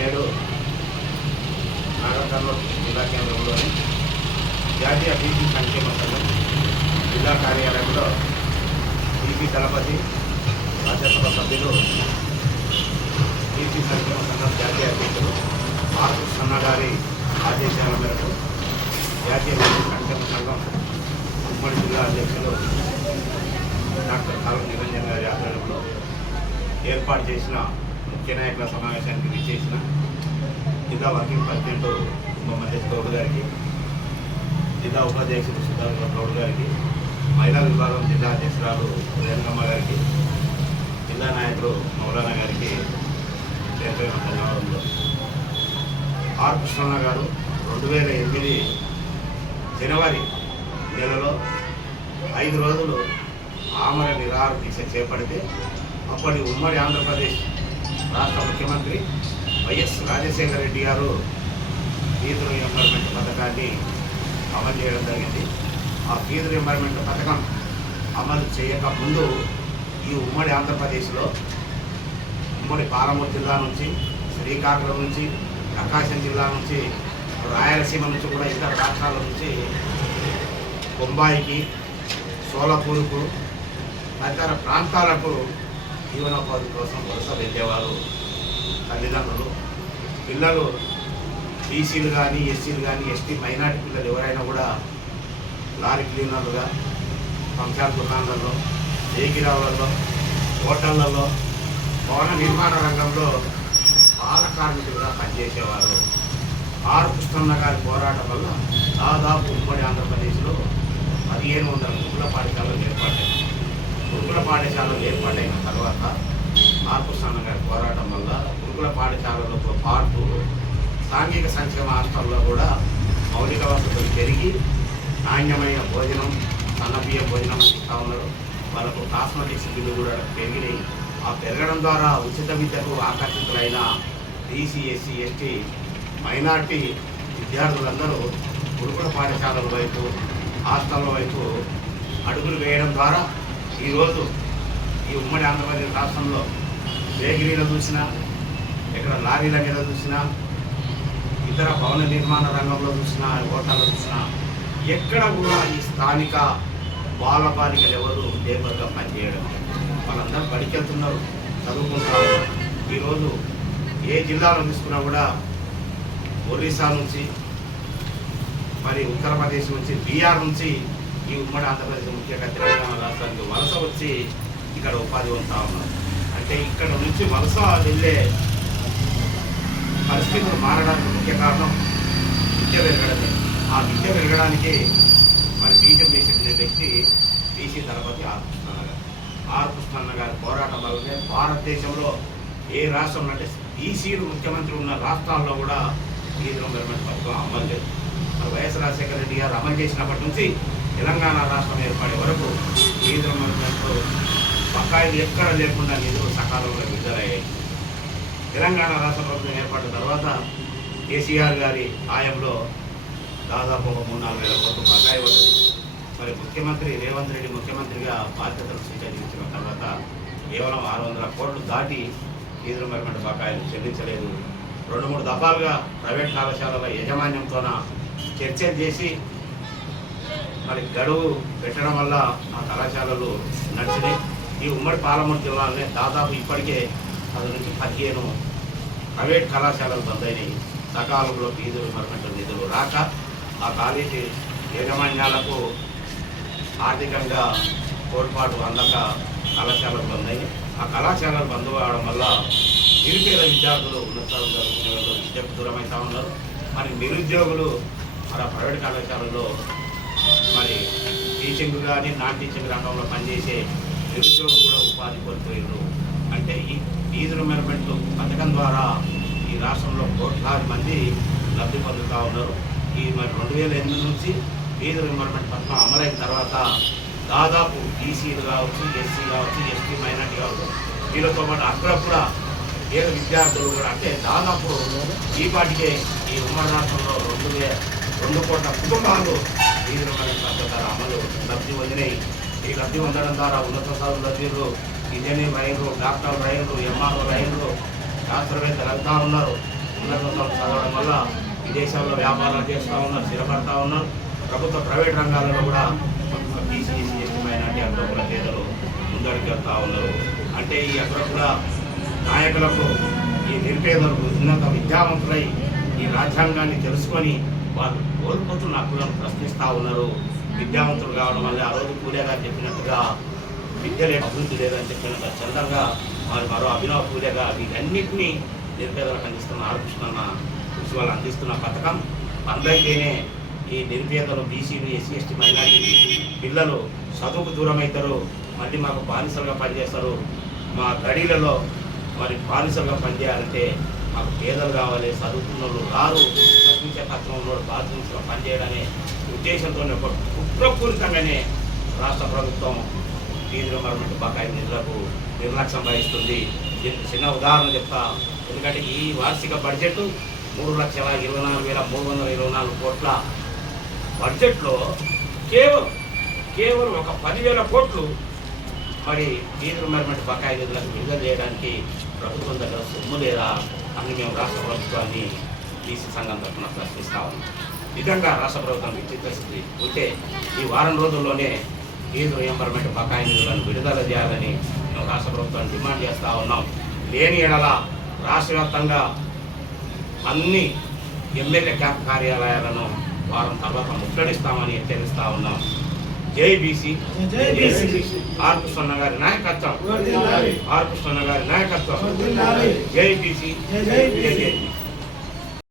నేడు నాగర్కర్నూలు జిల్లా కేంద్రంలోని జాతీయ బీసీ సంక్షేమ సంఘం జిల్లా కార్యాలయంలో బీసీ దళపతి రాజ్యసభ సభ్యులు బీసీ సంక్షేమ సంఘం జాతీయ అధ్యక్షులు ఆర్ కృష్ణ గారి ఆదేశాల మేరకు జాతీయ బీసీ సంక్షేమ సంఘం ఉమ్మడి జిల్లా అధ్యక్షులు డాక్టర్ కాలం నిరంజన్ గారి ఆధ్వర్యంలో ఏర్పాటు చేసిన ముఖ్య నాయకుల సమావేశానికి విచ్చేసిన జిల్లా వర్కింగ్ ప్రెసిడెంట్ మహేష్ గౌడ్ గారికి, జిల్లా ఉపాధ్యక్షుడు సుధాకర్ గౌడ్ గారికి, మహిళా విభాగం జిల్లా అధ్యక్షురాలు రేణుకమ్మ గారికి, జిల్లా నాయకుడు మౌలానా గారికి పేరు ధన్యవాదాలు. ఆర్ కృష్ణ గారు 2008 జనవరి నెలలో 5 రోజులు ఆమర నిరాహార దీక్ష చేపడితే అప్పటి ఉమ్మడి ఆంధ్రప్రదేశ్ రాష్ట్ర ముఖ్యమంత్రి వైఎస్ రాజశేఖర రెడ్డి గారు ఫీజు రీయింబర్స్మెంట్ పథకాన్ని అమలు చేయడం జరిగింది. ఆ ఫీజు రీయింబర్స్మెంట్ పథకం అమలు చేయకముందు ఈ ఉమ్మడి ఆంధ్రప్రదేశ్లో ఉమ్మడి పాలమూరు జిల్లా నుంచి, శ్రీకాకుళం నుంచి, ప్రకాశం జిల్లా నుంచి, రాయలసీమ నుంచి కూడా ఇతర రాష్ట్రాల నుంచి బొంబాయికి, సోలాపూర్కు, తదితర ప్రాంతాలకు జీవనోపాధి కోసం వలస వెళ్ళేవారు తల్లిదండ్రులు. పిల్లలు బీసీలు కానీ, ఎస్సీలు కానీ, ఎస్టీ మైనార్టీ పిల్లలు ఎవరైనా కూడా లారీ క్లీనర్లుగా, ఫంక్షన్ దుకాణాలలో, జేగిరావులలో, హోటళ్లలో, భవన నిర్మాణ రంగంలో బాల కార్మికులుగా పనిచేసేవారు. ఆర్ కృష్ణ గారి పోరాటం వల్ల దాదాపు ఉమ్మడి ఆంధ్రప్రదేశ్లో 1500 గురుకుల పాఠశాలలు ఏర్పడ్డాయి. గురుకుల పాఠశాలలు ఏర్పాటైన తర్వాత ఆర్ కృష్ణ గారి పోరాటం వల్ల గురుకుల పాఠశాలలతో పాటు సాంఘిక సంక్షేమ హాస్టల్లో కూడా మౌలిక వసతులు పెరిగి నాణ్యమైన భోజనం, సన్నబియ్య భోజనం అందిస్తూ ఉన్నారు. వాళ్ళకు కాస్మెటిక్స్ బిల్లు కూడా పెరిగినాయి. ఆ పెరగడం ద్వారా ఉచిత విద్యకు ఆకర్షితులైన బీసీ, ఎస్సీ, ఎస్టీ, మైనార్టీ విద్యార్థులందరూ గురుకుల పాఠశాలల వైపు, హాస్టళ్ళ వైపు అడుగులు వేయడం ద్వారా ఈరోజు ఈ ఉమ్మడి ఆంధ్రప్రదేశ్ రాష్ట్రంలో బేకరీలు చూసినా, ఇక్కడ లారీల మీద చూసినా, ఇతర భవన నిర్మాణ రంగంలో చూసినా, హోటల్లో చూసినా ఎక్కడ కూడా ఈ స్థానిక బాలబాలికలు ఎవరు లేబర్గా పనిచేయడం. వాళ్ళందరూ బడికెళ్తున్నారు, చదువుకుంటున్నారు. ఈరోజు ఏ జిల్లాలో తీసుకున్నా కూడా ఒరిస్సా నుంచి, మరి ఉత్తరప్రదేశ్ నుంచి, బీహార్ నుంచి ఈ ఉమ్మడి ఆంధ్రప్రదేశ్, ముఖ్యంగా తెలంగాణ రాష్ట్రానికి వలస వచ్చి ఇక్కడ ఉపాధి పొందుతూ ఉన్నారు. అంటే ఇక్కడ నుంచి వలస వెళ్ళే పరిస్థితులు మారడానికి ముఖ్య కారణం విద్య పెరగడమే. ఆ విద్య పెరగడానికి మరి బీజం వేసిన వ్యక్తి బీసీ దళపతి ఆర్ కృష్ణ గారు. ఆర్ కృష్ణ గారి పోరాటం వల్లనే భారతదేశంలో ఏ రాష్ట్రంలో అంటే బీసీలు ముఖ్యమంత్రి ఉన్న రాష్ట్రాల్లో కూడా ఫీజు రీయింబర్స్మెంట్ పథకం అమలు లేదు. మరి వైఎస్ రాజశేఖర రెడ్డి గారు అమలు చేసినప్పటి నుంచి తెలంగాణ రాష్ట్రం ఏర్పడే వరకు ఫీజు రీయింబర్స్మెంట్ బకాయిలు ఎక్కడ లేకుండా నిధులు సకాలంలో విడుదలయ్యాయి. తెలంగాణ రాష్ట్ర ప్రభుత్వం ఏర్పడిన తర్వాత కేసీఆర్ గారి హయాంలో దాదాపు 3-4 వేల కోట్లు బకాయి పడ్డది. మరి ముఖ్యమంత్రి రేవంత్ రెడ్డి ముఖ్యమంత్రిగా బాధ్యతలు స్వీకరించిన తర్వాత కేవలం 600 కోట్లు దాటి ఫీజు రీయింబర్స్మెంట్ బకాయిలు చెల్లించలేదు. 2-3 దఫాలుగా ప్రైవేట్ కళాశాలల యాజమాన్యంతోన చర్చలు చేసి మరి గడువు పెట్టడం వల్ల ఆ కళాశాలలు నడిచినాయి. ఈ ఉమ్మడి పాలమూరు జిల్లాలోనే దాదాపు ఇప్పటికే 10 నుంచి 15 ప్రైవేట్ కళాశాలలు బంద్ అయినాయి. సకాలంలో ఫీజు రీయింబర్స్మెంట్ నిధులు రాక ఆ కాలేజీ యాజమాన్యాలకు ఆర్థికంగా తోడ్పాటు అందక కళాశాలలు బంద్ అయినాయి. ఆ కళాశాలలు బంద్ కావడం వల్ల నిరుపేద విద్యార్థులు ఉన్నతాలు చదువుకునే వాళ్ళు విద్యకు దూరమవుతా ఉన్నారు. మరి నిరుద్యోగులు మన ప్రైవేట్ కళాశాలలో మరి టీచింగ్ కానీ, నాన్ టీచింగ్ రంగంలో పనిచేసే నిరుద్యోగులు కూడా ఉపాధి కోల్పోయారు. అంటే ఈ ఫీజు రీయింబర్స్మెంట్ పథకం ద్వారా ఈ రాష్ట్రంలో కోట్లాది మంది లబ్ధి పొందుతూ ఉన్నారు. ఈ మరి 2008 నుంచి ఫీజు రీయింబర్స్మెంట్ పథకం అమలైన తర్వాత దాదాపు బీసీలు కావచ్చు, ఎస్సీ కావచ్చు, ఎస్టీ మైనార్టీ కావచ్చు, వీళ్ళతో పాటు అప్పుడప్పుడ పేద విద్యార్థులు కూడా అంటే దాదాపు ఈ పాటికే ఈ ఉమ్మడి రాష్ట్రంలో 2 కోట్ల కుటుంబాలు ఫీజు రీయింబర్స్మెంట్ పథకం ద్వారా అమలు లబ్ధి పొందినాయి. ఈ లబ్ధి పొందడం ద్వారా ఉన్నత చదువులు లబ్ధిలు, ఇంజనీర్ రైలు, డాక్టర్ రైలు, ఎంఆర్ఓ రైలు, శాస్త్రవేత్తలు వెళ్తూ ఉన్నారు. ఉన్నత చదవడం వల్ల విదేశాల్లో వ్యాపారాలు చేస్తూ ఉన్నారు, స్థిరపడతా ఉన్నారు. ప్రభుత్వ ప్రైవేట్ రంగాలలో కూడా బీసీ ఎస్సీ ఎస్టీ మైనార్టీ అగ్రకుల పేదలు ముందడికి వెళ్తూ ఉన్నారు. అంటే ఈ అగ్రకుల నాయకులకు ఈ నిరుపేదలకు ఉన్నత విద్యావంతులై ఈ రాజ్యాంగాన్ని తెలుసుకొని వాళ్ళు కోల్పోతున్న హక్కులను ప్రశ్నిస్తూ ఉన్నారు. విద్యావంతులు కావడం వల్ల ఆ రోజు పూలే గారు చెప్పినట్టుగా విద్య లేక అభివృద్ధి లేదని చెప్పినంత చందంగా వారు మరో అభినవ పూలేగా వీటన్నిటినీ నిరుపేదలకు అందిస్తున్న ఆర్కృష్ణ కృషి వాళ్ళు అందిస్తున్న పథకం అందుకైతేనే ఈ నిరుపేదలు బీసీలు ఎస్సీ ఎస్టీ మైనారిటీ పిల్లలు చదువుకు దూరం అవుతారు, మళ్ళీ మాకు బానిసలుగా పనిచేస్తారు. మా గడిలలో మరి బానిసలుగా పనిచేయాలంటే మాకు పేదలు కావాలి, చదువుకున్న వాళ్ళు రారు, ప్రశ్నించే తత్వం ఉన్నోడు బాధ్యతగా పనిచేయడమే ఉద్దేశంతో ఒక కుట్రపూరితంగానే రాష్ట్ర ప్రభుత్వం ఫీజు రియంబర్స్మెంట్ బకాయి నిధులకు నిర్లక్ష్యం వహిస్తుంది. దీనికి చిన్న ఉదాహరణ చెప్తా. ఎందుకంటే ఈ వార్షిక బడ్జెట్ 3,24,324 కోట్ల బడ్జెట్లో కేవలం ఒక 10,000 కోట్లు మరి ఫీజు రియంబర్స్మెంట్ బకాయి నిధులకు విడుదల చేయడానికి ప్రభుత్వం దగ్గర సొమ్ము లేదా అని మేము రాష్ట్ర ప్రభుత్వాన్ని బీసీ సంఘం తరఫున ప్రశ్నిస్తా ఉన్నాం. నిజంగా రాష్ట్ర ప్రభుత్వం విద్యుత్ స్థితి ఉంటే ఈ వారం రోజుల్లోనే ఫీజు రియంబర్స్మెంట్ బకాయి నిధులను విడుదల చేయాలని మేము రాష్ట్ర ప్రభుత్వాన్ని డిమాండ్ చేస్తూ ఉన్నాం. లేని ఎడల రాష్ట్ర వ్యాప్తంగా అన్ని ఎమ్మెల్యే క్యాంప్ కార్యాలయాలను వారం తర్వాత ముట్టడిస్తామని హెచ్చరిస్తూ ఉన్నాం. జై బీసీ, ఆర్కృష్ణ గారి నాయకత్వం, ఆర్కృష్ణ గారి నాయకత్వం. జై బీసీ, జై జై.